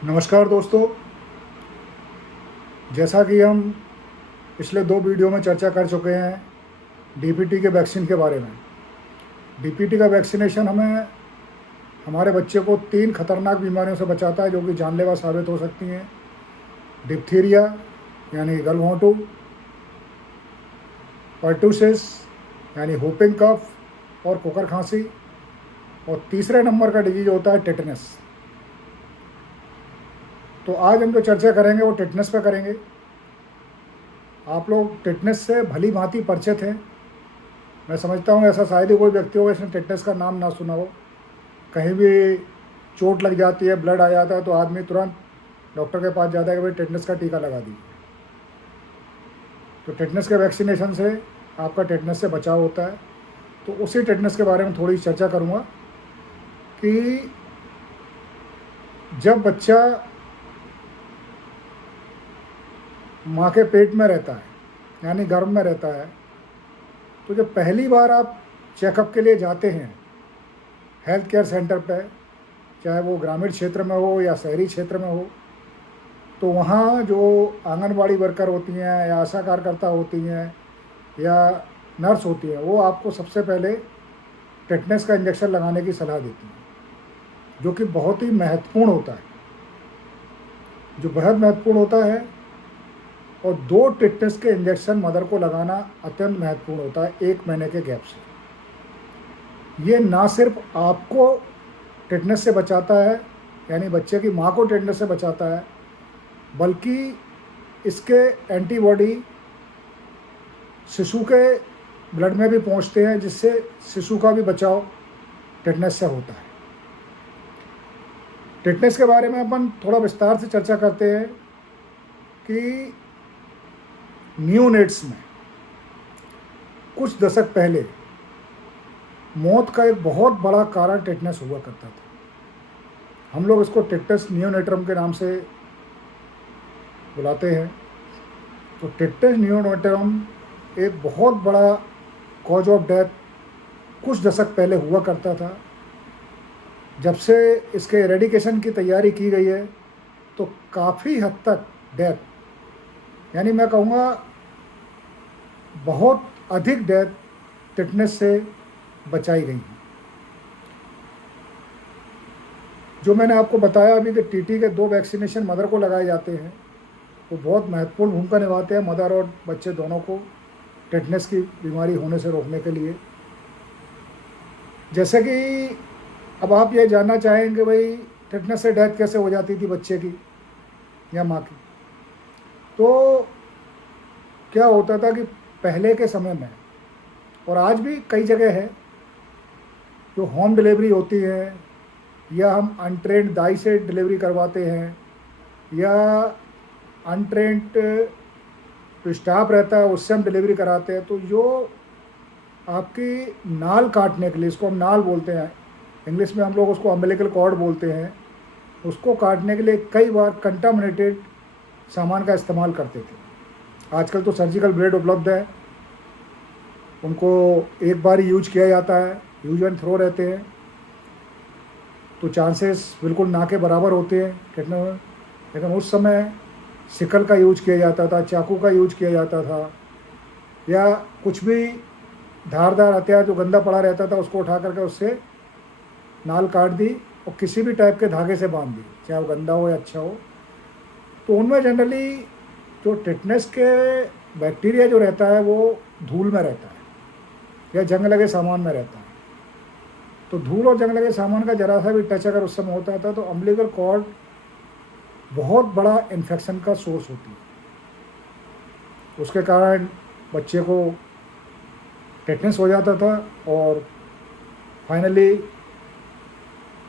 नमस्कार दोस्तों। जैसा कि हम पिछले 2 वीडियो में चर्चा कर चुके हैं डीपीटी के वैक्सीन के बारे में। डीपीटी का वैक्सीनेशन हमें हमारे बच्चे को 3 खतरनाक बीमारियों से बचाता है जो कि जानलेवा साबित हो सकती हैं। डिप्थीरिया यानी गलघोंटू, पर्टूसिस यानी होपिंग कफ और कुकर खांसी, और तीसरे नंबर का डिजीज होता है टिटनेस। तो आज हम जो चर्चा करेंगे वो टिटनेस पे करेंगे। आप लोग टिटनेस से भली भांति परिचित हैं। मैं समझता हूँ ऐसा शायद ही कोई व्यक्ति होगा जिसने टिटनेस का नाम ना सुना हो। कहीं भी चोट लग जाती है, ब्लड आ जाता है तो आदमी तुरंत डॉक्टर के पास जाता है कि भाई टिटनेस का टीका लगा दीजिए। तो टिटनेस के वैक्सीनेशन से आपका टिटनेस से बचाव होता है। तो उसी टिटनेस के बारे में थोड़ी चर्चा करूँगा कि जब बच्चा माँ के पेट में रहता है यानी गर्भ में रहता है, तो जब पहली बार आप चेकअप के लिए जाते हैं हेल्थ केयर सेंटर पे, चाहे वो ग्रामीण क्षेत्र में हो या शहरी क्षेत्र में हो, तो वहाँ जो आंगनबाड़ी वर्कर होती हैं या आशा कार्यकर्ता होती हैं या नर्स होती हैं, वो आपको सबसे पहले टिटनेस का इंजेक्शन लगाने की सलाह देती हैं, जो कि बहुत ही महत्वपूर्ण होता है, जो बेहद महत्वपूर्ण होता है। और 2 टिटनेस के इंजेक्शन मदर को लगाना अत्यंत महत्वपूर्ण होता है 1 महीने के गैप से। ये ना सिर्फ आपको टिटनेस से बचाता है यानी बच्चे की माँ को टिटनेस से बचाता है, बल्कि इसके एंटीबॉडी शिशु के ब्लड में भी पहुँचते हैं, जिससे शिशु का भी बचाव टिटनेस से होता है। टिटनेस के बारे में अपन थोड़ा विस्तार से चर्चा करते हैं कि न्यूनेट्स में कुछ दशक पहले मौत का एक बहुत बड़ा कारण टिटनेस हुआ करता था। हम लोग इसको टिटनेस नियोनेटरम के नाम से बुलाते हैं। तो टिटनेस नियोनेटरम एक बहुत बड़ा कॉज ऑफ डेथ कुछ दशक पहले हुआ करता था। जब से इसके एरेडिकेशन की तैयारी की गई है तो काफ़ी हद तक डेथ, यानी मैं कहूँगा बहुत अधिक डेथ टिटनेस से बचाई गई हैं। जो मैंने आपको बताया अभी कि टीटी के 2 वैक्सीनेशन मदर को लगाए जाते हैं, वो बहुत महत्वपूर्ण भूमिका निभाते हैं मदर और बच्चे दोनों को टिटनेस की बीमारी होने से रोकने के लिए। जैसे कि अब आप ये जानना चाहेंगे भाई टिटनेस से डेथ कैसे हो जाती थी बच्चे की या माँ की। तो क्या होता था कि पहले के समय में, और आज भी कई जगह है, जो होम डिलीवरी होती है या हम अनट्रेंड दाई से डिलीवरी करवाते हैं या अनट्रेंड जो स्टाफ रहता है उससे हम डिलीवरी कराते हैं, तो जो आपकी नाल काटने के लिए, इसको हम नाल बोलते हैं, इंग्लिश में हम लोग उसको अम्बिलिकल कॉर्ड बोलते हैं, उसको काटने के लिए कई बार कंटामिनेटेड सामान का इस्तेमाल करते थे। आजकल तो सर्जिकल ब्लेड उपलब्ध है, उनको एक बार ही यूज किया जाता है, यूज एंड थ्रो रहते हैं, तो चांसेस बिल्कुल ना के बराबर होते हैं टिटनेस में। लेकिन उस समय सिकल का यूज किया जाता था, चाकू का यूज किया जाता था, या कुछ भी धारदार हथियार जो गंदा पड़ा रहता था उसको उठा करके उससे नाल काट दी और किसी भी टाइप के धागे से बांध दी, चाहे वो गंदा हो या अच्छा हो। तो उनमें जनरली जो टिटनेस के बैक्टीरिया जो रहता है वो धूल में रहता है या जंग लगे सामान में रहता है। तो धूल और जंग लगे सामान का जरा सा भी टच अगर उस समय होता था तो अम्बिलिकल कॉर्ड बहुत बड़ा इन्फेक्शन का सोर्स होती है। उसके कारण बच्चे को टिटनेस हो जाता था और फाइनली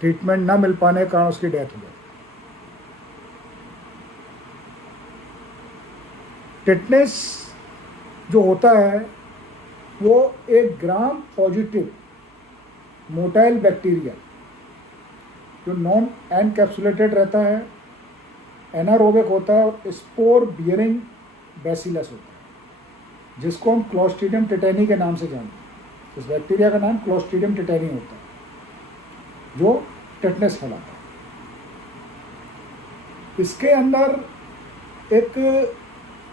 ट्रीटमेंट ना मिल पाने के कारण उसकी डेथ हो जाती। टिटनेस जो होता है वो एक ग्राम पॉजिटिव मोटाइल बैक्टीरिया जो नॉन एनकैप्सुलेटेड रहता है, एनारोबिक होता है और स्पोर बियरिंग बैसिलस होता है, जिसको हम क्लोस्ट्रीडियम टिटेनी के नाम से जानते हैं। इस बैक्टीरिया का नाम क्लोस्ट्रीडियम टिटेनी होता है जो टिटनेस फैलाता है। इसके अंदर एक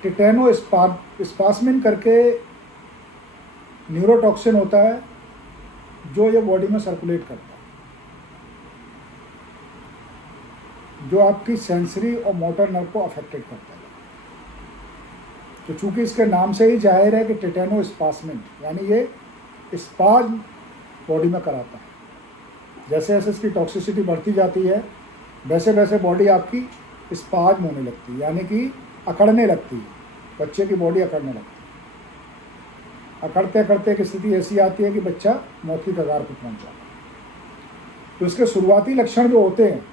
टिटेनो स्पास्मिन करके न्यूरोटॉक्सिन होता है जो ये बॉडी में सर्कुलेट करता है, जो आपकी सेंसरी और मोटर नर्व को अफेक्टेड करता है। तो चूंकि इसके नाम से ही जाहिर है कि टिटेनो स्पास्मिन, यानी ये स्पाज्म बॉडी में कराता है। जैसे जैसे इसकी टॉक्सिसिटी बढ़ती जाती है वैसे वैसे बॉडी आपकी स्पाज्म होने लगती है, यानी कि अकड़ने लगती है, बच्चे की बॉडी अकड़ने लगती है। अकड़ते अकड़ते एक स्थिति ऐसी आती है कि बच्चा मौत की कगार पर पहुंच जाता है। तो इसके शुरुआती लक्षण जो होते हैं,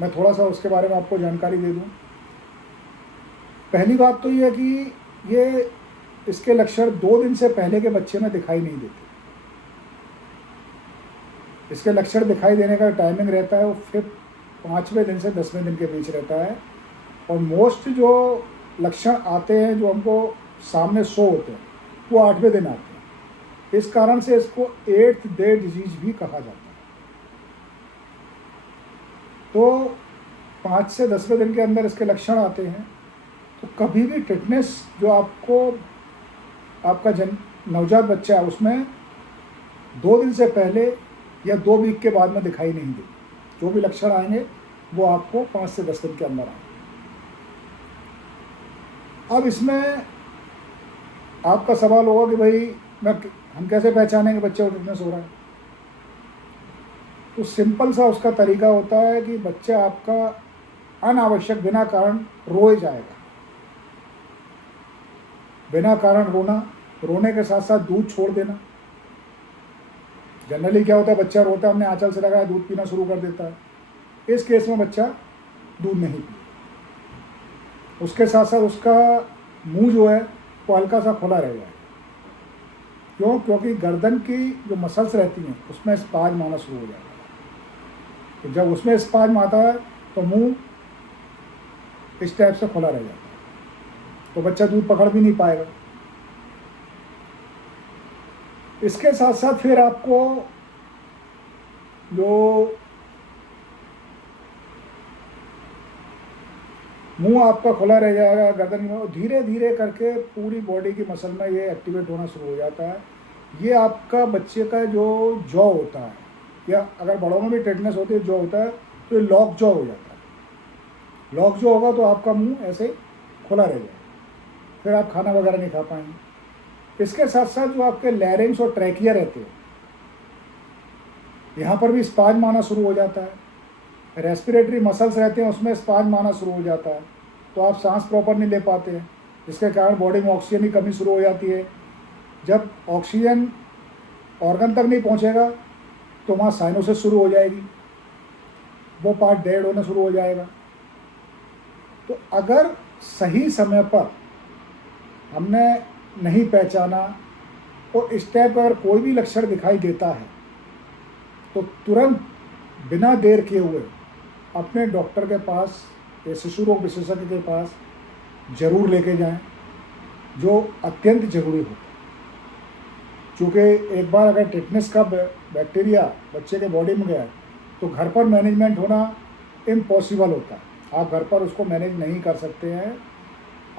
मैं थोड़ा सा उसके बारे में आपको जानकारी दे दूं। पहली बात तो ये है कि ये इसके लक्षण 2 दिन से पहले के बच्चे में दिखाई नहीं देते। इसके लक्षण दिखाई देने का टाइमिंग रहता है वो फिर 5वें दिन से 10वें दिन के बीच रहता है। और मोस्ट जो लक्षण आते हैं जो हमको सामने शो होते हैं वो 8वें दिन आते हैं। इस कारण से इसको 8th डे डिजीज भी कहा जाता है। तो 5 से 10वें दिन के अंदर इसके लक्षण आते हैं। तो कभी भी टिटनेस जो आपका नवजात बच्चा है उसमें 2 दिन से पहले या 2 वीक के बाद में दिखाई नहीं दे। जो भी लक्षण आएंगे वो आपको 5 से 10 दिन के अंदर आएंगे। अब इसमें आपका सवाल होगा कि भाई हम कैसे पहचानेंगे बच्चे को टिटनेस हो रहा है। तो सिंपल सा उसका तरीका होता है कि बच्चा आपका अनावश्यक बिना कारण रोए जाएगा। बिना कारण रोना, रोने के साथ साथ दूध छोड़ देना। जनरली क्या होता है, बच्चा रोता है, हमने आंचल से लगाया, दूध पीना शुरू कर देता है। इस केस में बच्चा दूध नहीं पिए। उसके साथ साथ उसका मुंह जो है वो हल्का सा खुला रह जाएगा। क्यों? क्योंकि गर्दन की जो मसल्स रहती हैं उसमें स्पाज्म आना शुरू हो जाएगा। तो जब उसमें स्पाज्म आता है तो मुंह इस टाइप से खुला रह जाता है, तो बच्चा दूध पकड़ भी नहीं पाएगा। इसके साथ साथ फिर आपको जो मुंह आपका खुला रह जाएगा, गर्दन में धीरे धीरे करके पूरी बॉडी की मसल में ये एक्टिवेट होना शुरू हो जाता है। ये आपका बच्चे का जो जॉ होता है, या अगर बड़ों में भी टिटनेस होती है जॉ होता है, तो ये लॉक जॉ हो जाता है। लॉक जॉ होगा तो आपका मुंह ऐसे खुला रह जाएगा, फिर आप खाना वगैरह नहीं खा पाएंगे। इसके साथ साथ जो आपके लैरिंग्स और ट्रैकिया रहते हैं, यहाँ पर भी स्पाज्म आना शुरू हो जाता है। रेस्पिरेटरी मसल्स रहते हैं उसमें स्पाज्म आना शुरू हो जाता है, तो आप सांस प्रॉपर नहीं ले पाते हैं, जिसके कारण बॉडी में ऑक्सीजन की कमी शुरू हो जाती है। जब ऑक्सीजन ऑर्गन तक नहीं पहुँचेगा तो वहाँ साइनोसिस शुरू हो जाएगी, वो पार्ट डेड होना शुरू हो जाएगा। तो अगर सही समय पर हमने नहीं पहचाना और इस टाइप का अगर कोई भी लक्षण दिखाई देता है तो तुरंत बिना देर किए हुए अपने डॉक्टर के पास या शिशु रोग विशेषज्ञ के पास ज़रूर लेके जाएं, जो अत्यंत ज़रूरी होता है। चूँकि एक बार अगर टिटनेस का बैक्टीरिया बच्चे के बॉडी में गया है तो घर पर मैनेजमेंट होना इम्पॉसिबल होता है। आप घर पर उसको मैनेज नहीं कर सकते हैं।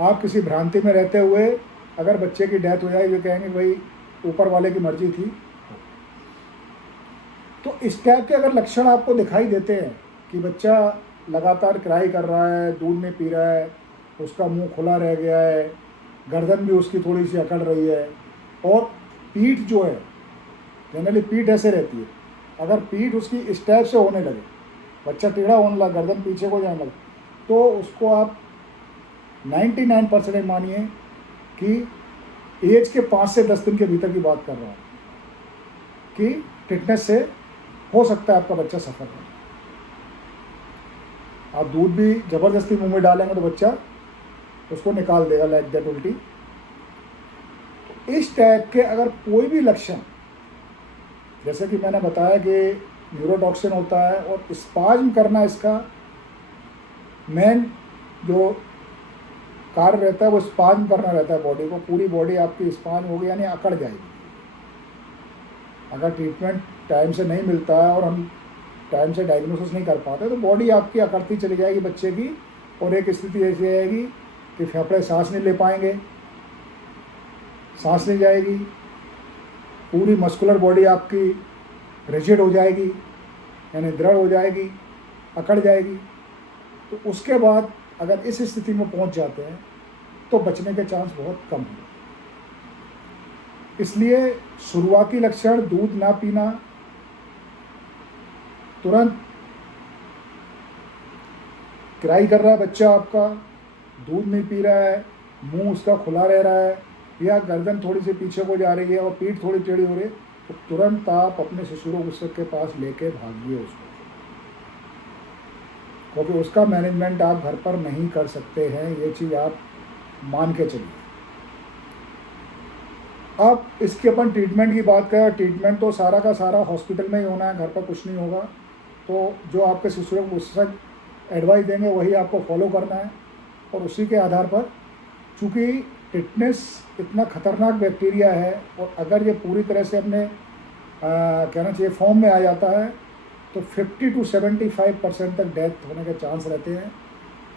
आप किसी भ्रांति में रहते हुए अगर बच्चे की डेथ हो जाए, ये कहेंगे भाई ऊपर वाले की मर्जी थी। तो इस टाइप के अगर लक्षण आपको दिखाई देते हैं कि बच्चा लगातार क्राई कर रहा है, दूध नहीं पी रहा है, उसका मुंह खुला रह गया है, गर्दन भी उसकी थोड़ी सी अकड़ रही है, और पीठ जो है, जनरली पीठ ऐसे रहती है, अगर पीठ उसकी इस टाइप से होने लगे, बच्चा टेढ़ा होने लगा, गर्दन पीछे को जाने लगे, तो उसको आप 99% मानिए कि एज के 5 से 10 दिन के भीतर की बात कर रहा हूँ कि टिटनेस से हो सकता है आपका बच्चा सफ़र करे। आप दूध भी ज़बरदस्ती मुंह में डालेंगे तो बच्चा उसको निकाल देगा लाइक दैट उल्टी। तो इस टाइप के अगर कोई भी लक्षण, जैसे कि मैंने बताया कि न्यूरोटॉक्सिन होता है और स्पाज्म करना इसका मेन जो कार्य रहता है, वो स्पाज्म करना रहता है बॉडी को। पूरी बॉडी आपकी स्पाज्म होगी यानी अकड़ जाएगी। अगर ट्रीटमेंट टाइम से नहीं मिलता है और हम टाइम से डायग्नोसिस नहीं कर पाते तो बॉडी आपकी अकड़ती चली जाएगी बच्चे की, और एक स्थिति ऐसी आएगी कि फेफड़े सांस नहीं ले पाएंगे, सांस नहीं जाएगी, पूरी मस्कुलर बॉडी आपकी रिजिड हो जाएगी, यानी दृढ़ हो जाएगी, अकड़ जाएगी। तो उसके बाद अगर इस स्थिति में पहुंच जाते हैं तो बचने के चांस बहुत कम हैं। इसलिए शुरुआती लक्षण दूध ना पीना, तुरंत क्राई कर रहा है बच्चा आपका, दूध नहीं पी रहा है, मुंह उसका खुला रह रहा है, या गर्दन थोड़ी सी पीछे को जा रही है और पीठ थोड़ी टेढ़ी हो रही है, तो तुरंत आप अपने शिशु रोग चिकित्सक के पास लेके भागिए उसको, क्योंकि उसका मैनेजमेंट आप घर पर नहीं कर सकते हैं, ये चीज़ आप मान के चलिए। अब इसकी अपन ट्रीटमेंट की बात करें, ट्रीटमेंट तो सारा का सारा हॉस्पिटल में ही होना है, घर पर कुछ नहीं होगा। तो जो आपके शिशु रोग चिकित्सक एडवाइस देंगे वही आपको फॉलो करना है, और उसी के आधार पर, चूँकि टिटनेस इतना खतरनाक बैक्टीरिया है, और अगर ये पूरी तरह से अपने कहना चाहिए फॉर्म में आ जाता है तो 50 to 75% तक डेथ होने के चांस रहते हैं,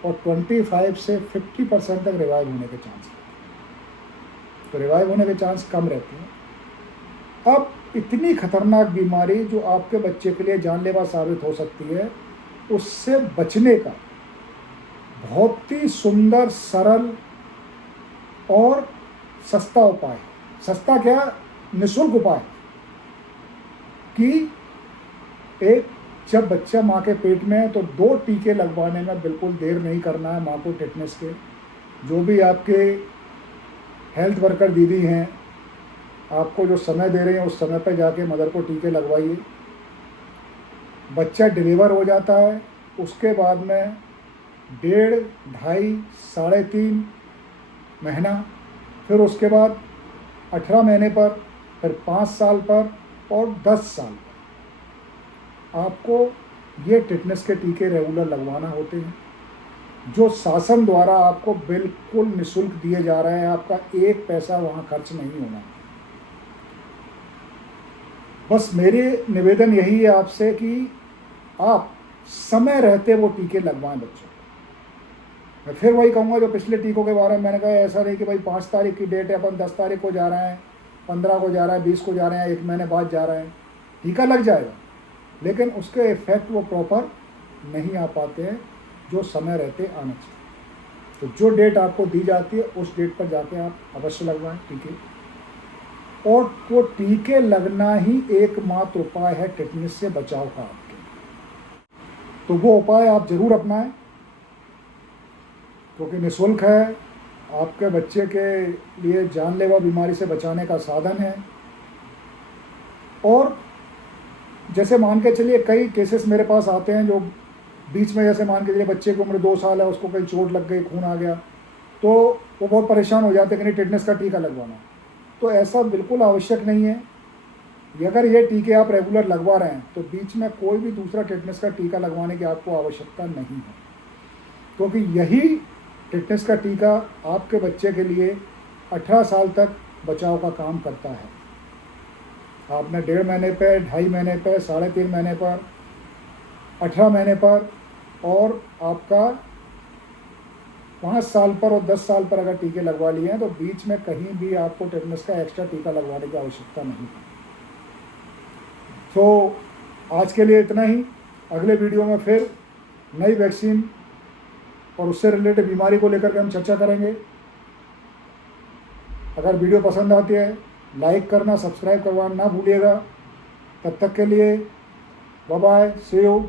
और 25 से 50% तक रिवाइव होने के चांस रहते हैं। तो रिवाइव होने के चांस कम रहते हैं। अब इतनी खतरनाक बीमारी जो आपके बच्चे के लिए जानलेवा साबित हो सकती है, उससे बचने का बहुत ही सुंदर, सरल और सस्ता उपाय, सस्ता क्या, निःशुल्क उपाय, कि एक जब बच्चा माँ के पेट में है तो 2 टीके लगवाने में बिल्कुल देर नहीं करना है माँ को टिटनेस के। जो भी आपके हेल्थ वर्कर दीदी हैं आपको जो समय दे रहे हैं उस समय पर जाके मदर को टीके लगवाइए। बच्चा डिलीवर हो जाता है, उसके बाद में 1.5, 2.5, 3.5 महीना, फिर उसके बाद 18 महीने पर, फिर 5 साल पर और 10 साल पर आपको ये टिटनेस के टीके रेगुलर लगवाना होते हैं, जो शासन द्वारा आपको बिल्कुल निःशुल्क दिए जा रहे हैं। आपका 1 पैसा वहाँ खर्च नहीं होना। बस मेरे निवेदन यही है आपसे कि आप समय रहते वो टीके लगवाएं बच्चों को। मैं फिर वही कहूँगा जो पिछले टीकों के बारे में मैंने कहा, ऐसा नहीं कि भाई 5 तारीख की डेट है, अपन 10 तारीख को जा रहे हैं, 15 को जा रहे हैं, 20 को जा रहे हैं, 1 महीने बाद जा रहे हैं। टीका लग जाएगा, लेकिन उसके इफेक्ट वो प्रॉपर नहीं आ पाते हैं जो समय रहते आना चाहिए। तो जो डेट आपको दी जाती है उस डेट पर जाके आप अवश्य लगवाएं टीके, और वो टीके लगना ही एकमात्र उपाय है टिटनेस से बचाव का आपके। तो वो उपाय आप जरूर अपनाएं, क्योंकि निःशुल्क है, आपके बच्चे के लिए जानलेवा बीमारी से बचाने का साधन है। और जैसे मान के चलिए कई केसेस मेरे पास आते हैं जो बीच में, जैसे मान के चलिए बच्चे की उम्र 2 साल है, उसको कहीं चोट लग गई, खून आ गया, तो वो बहुत परेशान हो जाते हैं कि नहीं टिटनेस का टीका लगवाना। तो ऐसा बिल्कुल आवश्यक नहीं है। अगर ये टीके आप रेगुलर लगवा रहे हैं तो बीच में कोई भी दूसरा टिटनेस का टीका लगवाने की आपको आवश्यकता नहीं है, क्योंकि यही टिटनेस का टीका आपके बच्चे के लिए 18 साल तक बचाव का काम करता है। आपने 1.5 महीने पे, 2.5 महीने पे, 3.5 महीने पर, 18 महीने पर और आपका 5 साल पर और 10 साल पर अगर टीके लगवा लिए हैं तो बीच में कहीं भी आपको टिटनेस का एक्स्ट्रा टीका लगवाने की आवश्यकता नहीं है। तो आज के लिए इतना ही। अगले वीडियो में फिर नई वैक्सीन और उससे रिलेटेड बीमारी को लेकर के हम चर्चा करेंगे। अगर वीडियो पसंद आती है लाइक करना, सब्सक्राइब करवाना ना भूलिएगा। तब तक के लिए बाय बाय, सी यू।